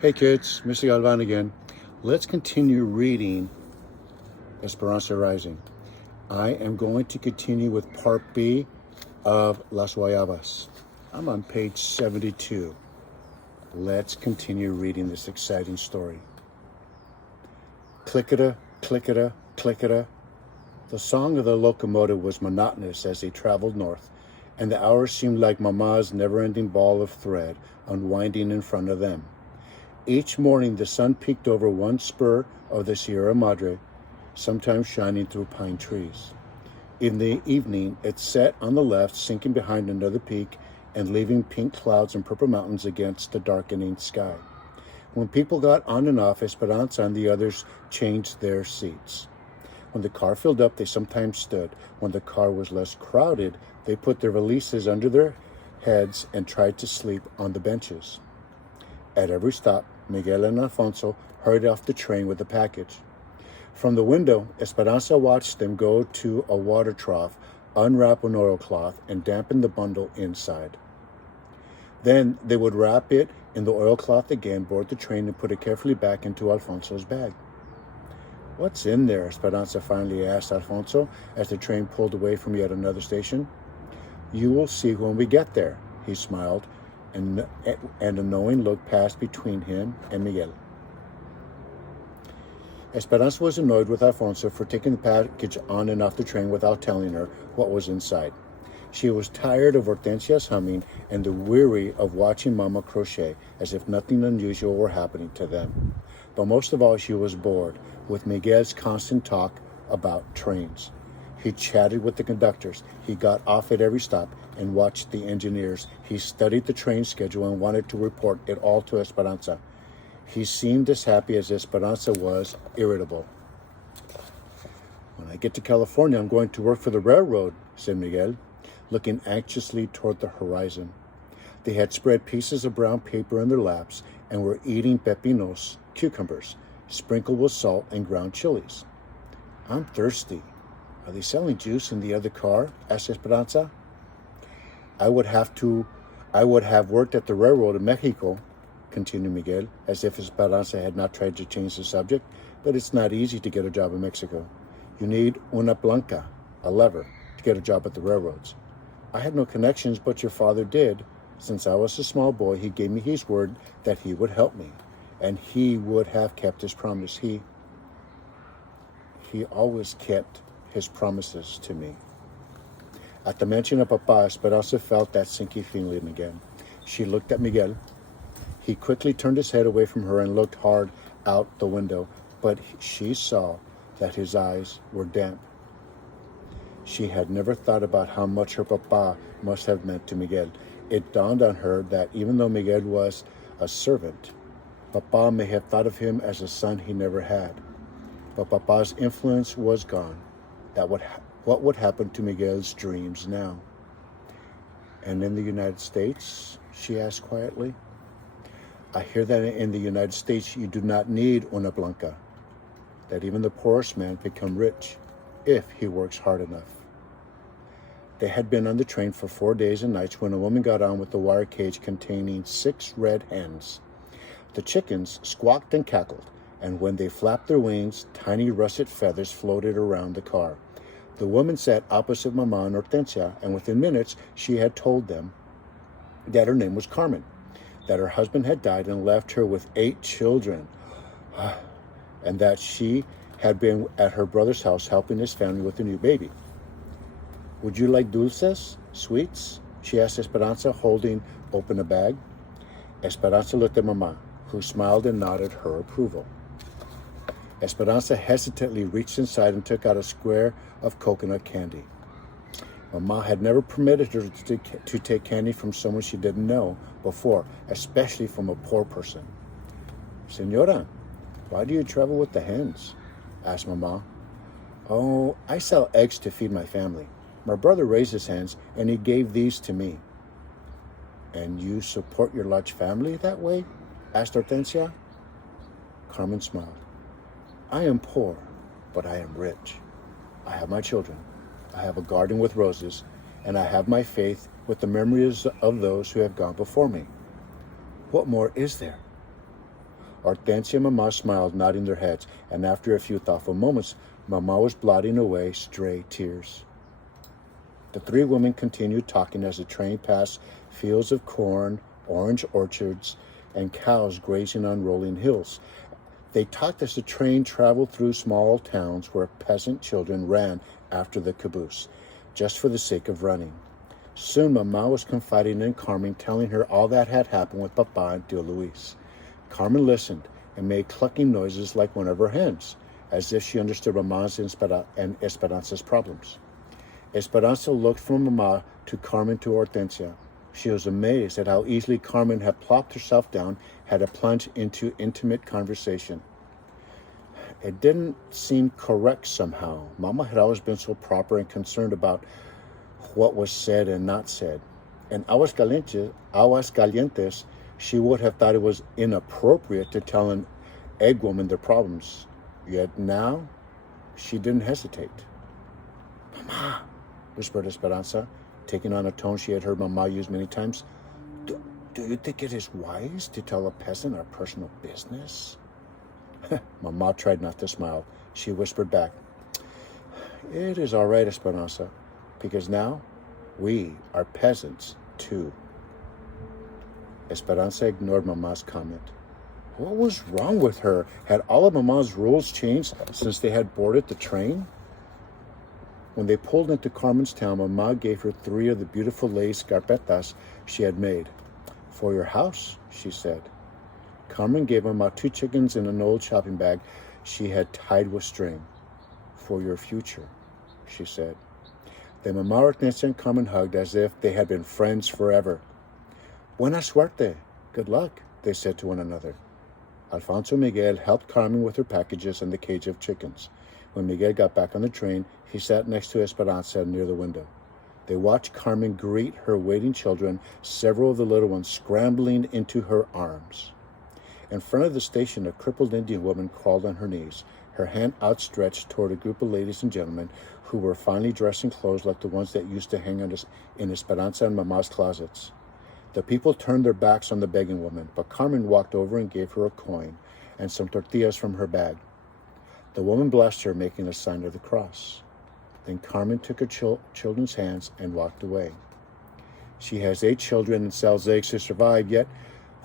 Hey kids, Mr. Galvan again. Let's continue reading Esperanza Rising. I am going to continue with part B of Las Guayabas. I'm on page 72. Let's continue reading this exciting story. Clicketa, clicketa, clicketa. The song of the locomotive was monotonous as they traveled north, and the hours seemed like Mama's never-ending ball of thread unwinding in front of them. Each morning the sun peeked over one spur of the Sierra Madre, sometimes shining through pine trees. In the evening it set on the left, sinking behind another peak and leaving pink clouds and purple mountains against the darkening sky. When people got on and off, Esperanza and the others changed their seats. When the car filled up, they sometimes stood. When the car was less crowded, they put their valises under their heads and tried to sleep on the benches. At every stop, Miguel and Alfonso hurried off the train with the package. From the window, Esperanza watched them go to a water trough, unwrap an oilcloth, and dampen the bundle inside. Then they would wrap it in the oilcloth again, board the train, and put it carefully back into Alfonso's bag. "What's in there?" Esperanza finally asked Alfonso as the train pulled away from yet another station. "You will see when we get there," he smiled, and a knowing look passed between him and Miguel. Esperanza was annoyed with Alfonso for taking the package on and off the train without telling her what was inside. She was tired of Hortensia's humming and weary of watching Mama crochet as if nothing unusual were happening to them. But most of all, she was bored with Miguel's constant talk about trains. He chatted with the conductors. He got off at every stop and watched the engineers. He studied the train schedule and wanted to report it all to Esperanza. He seemed as happy as Esperanza was irritable. "When I get to California, I'm going to work for the railroad," said Miguel, looking anxiously toward the horizon. They had spread pieces of brown paper in their laps and were eating pepinos, cucumbers, sprinkled with salt and ground chilies. "I'm thirsty. Are they selling juice in the other car?" asked Esperanza. I would have worked at the railroad in Mexico," continued Miguel, as if Esperanza had not tried to change the subject, "but it's not easy to get a job in Mexico. You need una blanca, a lever, to get a job at the railroads. I had no connections, but your father did. Since I was a small boy, he gave me his word that he would help me, and he would have kept his promise. He always kept his promises to me." At the mention of Papa, Esperanza felt that sinking feeling again. She looked at Miguel. He quickly turned his head away from her and looked hard out the window, but she saw that his eyes were damp. She had never thought about how much her Papa must have meant to Miguel. It dawned on her that even though Miguel was a servant, Papa may have thought of him as a son he never had. But Papa's influence was gone. What would happen to Miguel's dreams now? "And in the United States?" she asked quietly. "I hear that in the United States you do not need una blanca, that even the poorest man can become rich if he works hard enough." They had been on the train for 4 days and nights when a woman got on with the wire cage containing 6 red hens. The chickens squawked and cackled, and when they flapped their wings, tiny russet feathers floated around the car. The woman sat opposite Mama and Hortensia, and within minutes she had told them that her name was Carmen, that her husband had died and left her with 8 children, and that she had been at her brother's house helping his family with a new baby. "Would you like dulces, sweets?" she asked Esperanza, holding open a bag. Esperanza looked at Mama, who smiled and nodded her approval. Esperanza hesitantly reached inside and took out a square of coconut candy. Mama had never permitted her to take candy from someone she didn't know before, especially from a poor person. "Señora, why do you travel with the hens?" asked Mama. "Oh, I sell eggs to feed my family. My brother raises hens, and he gave these to me." "And you support your large family that way?" asked Hortensia. Carmen smiled. "I am poor, but I am rich. I have my children. I have a garden with roses, and I have my faith with the memories of those who have gone before me. What more is there?" Hortensia and Mama smiled, nodding their heads, and after a few thoughtful moments, Mama was blotting away stray tears. The three women continued talking as the train passed fields of corn, orange orchards, and cows grazing on rolling hills. They talked as the train traveled through small towns where peasant children ran after the caboose, just for the sake of running. Soon Mama was confiding in Carmen, telling her all that had happened with Papa and Tio Luis. Carmen listened and made clucking noises like one of her hens, as if she understood Mama's and Esperanza's problems. Esperanza looked from Mama to Carmen to Hortensia. She was amazed at how easily Carmen had plopped herself down, had a plunge into intimate conversation. It didn't seem correct somehow. Mama had always been so proper and concerned about what was said and not said. In Aguascalientes, she would have thought it was inappropriate to tell an egg woman their problems. Yet now, she didn't hesitate. "Mama," whispered Esperanza, taking on a tone she had heard Mama use many times. Do you think it is wise to tell a peasant our personal business?" Mama tried not to smile. She whispered back, "It is all right, Esperanza, because now we are peasants too." Esperanza ignored Mama's comment. What was wrong with her? Had all of Mama's rules changed since they had boarded the train? When they pulled into Carmen's town, Mama gave her 3 of the beautiful lace carpetas she had made. "For your house," she said. Carmen gave Mama 2 chickens in an old shopping bag she had tied with string. "For your future," she said. Then Mama, Hortensia, and Carmen hugged as if they had been friends forever. "Buena suerte," good luck, they said to one another. Alfonso Miguel helped Carmen with her packages and the cage of chickens. When Miguel got back on the train, he sat next to Esperanza near the window. They watched Carmen greet her waiting children, several of the little ones scrambling into her arms. In front of the station, a crippled Indian woman crawled on her knees, her hand outstretched toward a group of ladies and gentlemen who were finally dressed in clothes like the ones that used to hang in Esperanza and Mama's closets. The people turned their backs on the begging woman, but Carmen walked over and gave her a coin and some tortillas from her bag. The woman blessed her, making a sign of the cross. Then Carmen took her children's hands and walked away. "She has 8 children and sells eggs to survive, yet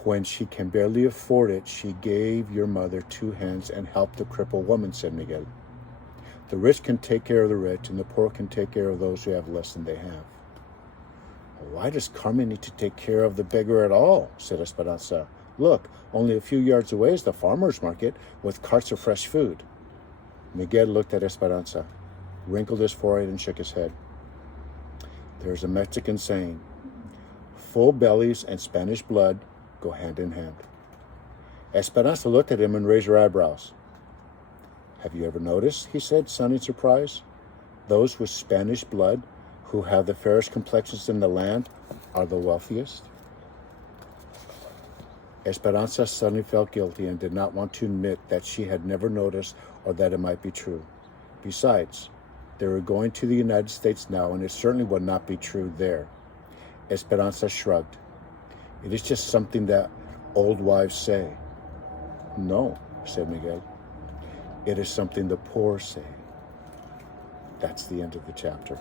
when she can barely afford it, she gave your mother 2 hands and helped the crippled woman," said Miguel. "The rich can take care of the rich, and the poor can take care of those who have less than they have." "Why does Carmen need to take care of the beggar at all?" said Esperanza. "Look, only a few yards away is the farmer's market with carts of fresh food." Miguel looked at Esperanza, wrinkled his forehead, and shook his head. "There's a Mexican saying, full bellies and Spanish blood go hand in hand." Esperanza looked at him and raised her eyebrows. "Have you ever noticed," he said, sounding surprised, "those with Spanish blood who have the fairest complexions in the land are the wealthiest?" Esperanza suddenly felt guilty and did not want to admit that she had never noticed or that it might be true. Besides, they were going to the United States now, and it certainly would not be true there. Esperanza shrugged. "It is just something that old wives say." "No," said Miguel. "It is something the poor say." That's the end of the chapter.